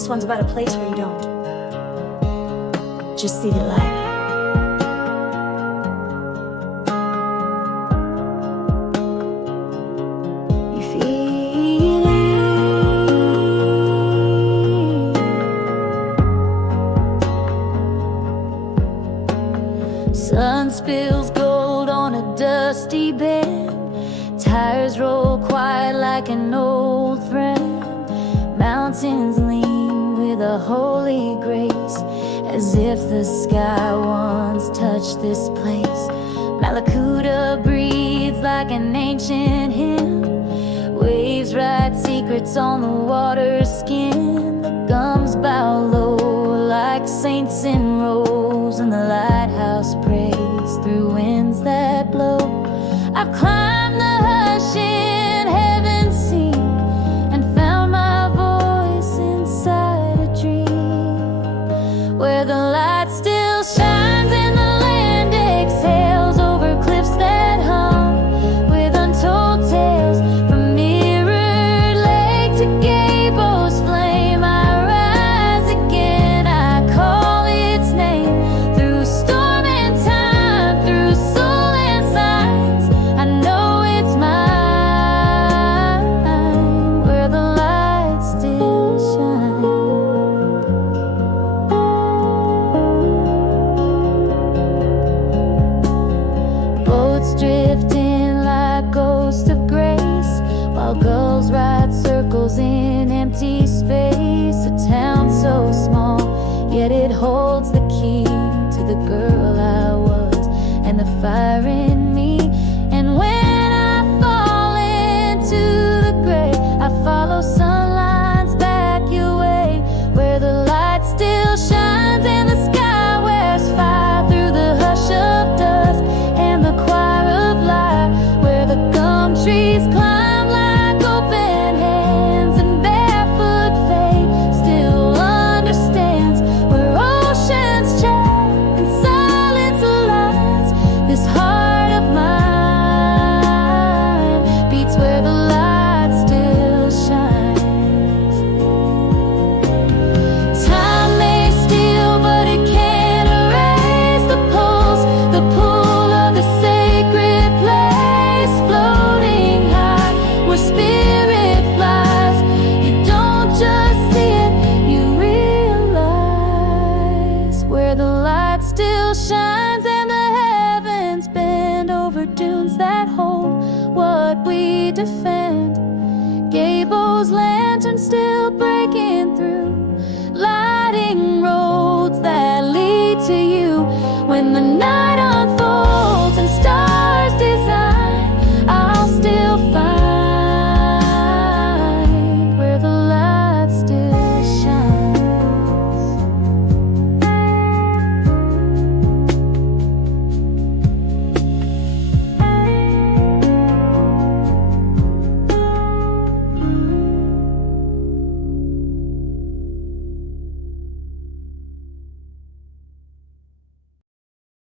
This one's about a place where you don't just see the light. You feel it. Sun spills gold on a dusty bed. Tires roll quiet like an old friend. Mountains lean with a holy grace, as if the sky once touched this place. Mallacoota breathes like an ancient hymn. Waves write secrets on the water's skin. The gums bow low like saints in rows, and the lighthouse prays through winds that blow. I've climbed the hush in heaven's sea and found my voice inside a dream, where the light still shines and the land exhales over cliffs that hum with untold tales. From mirrored lake to Gaybo's flame, I rise again, I call its name. Through storm and time, through soul and signs, I know it's mine, where the light still shines. Boats drifting like ghosts of grace, while gulls ride circles in empty space. A town so small, yet it holds the key to the girl I was and the fire in me. And when I fall into the gray, I follow sunline's back your way, where the light still shines and the sky wears fire through the hush of dusk and the choir of light, where the gum trees climb like open hands and barefoot faith still understands, where oceans chat and silence aligns. This heart of mine beats where the light still shines. Time may steal, but it can't erase the pulse, the pull of the sacred place, floating high where spirit flies. You don't just see it, you realize, where the light still shines and the heavens bend over dunes that hold what we defend. Gaybo's lantern still breaking through, lighting roads that lead to you when the night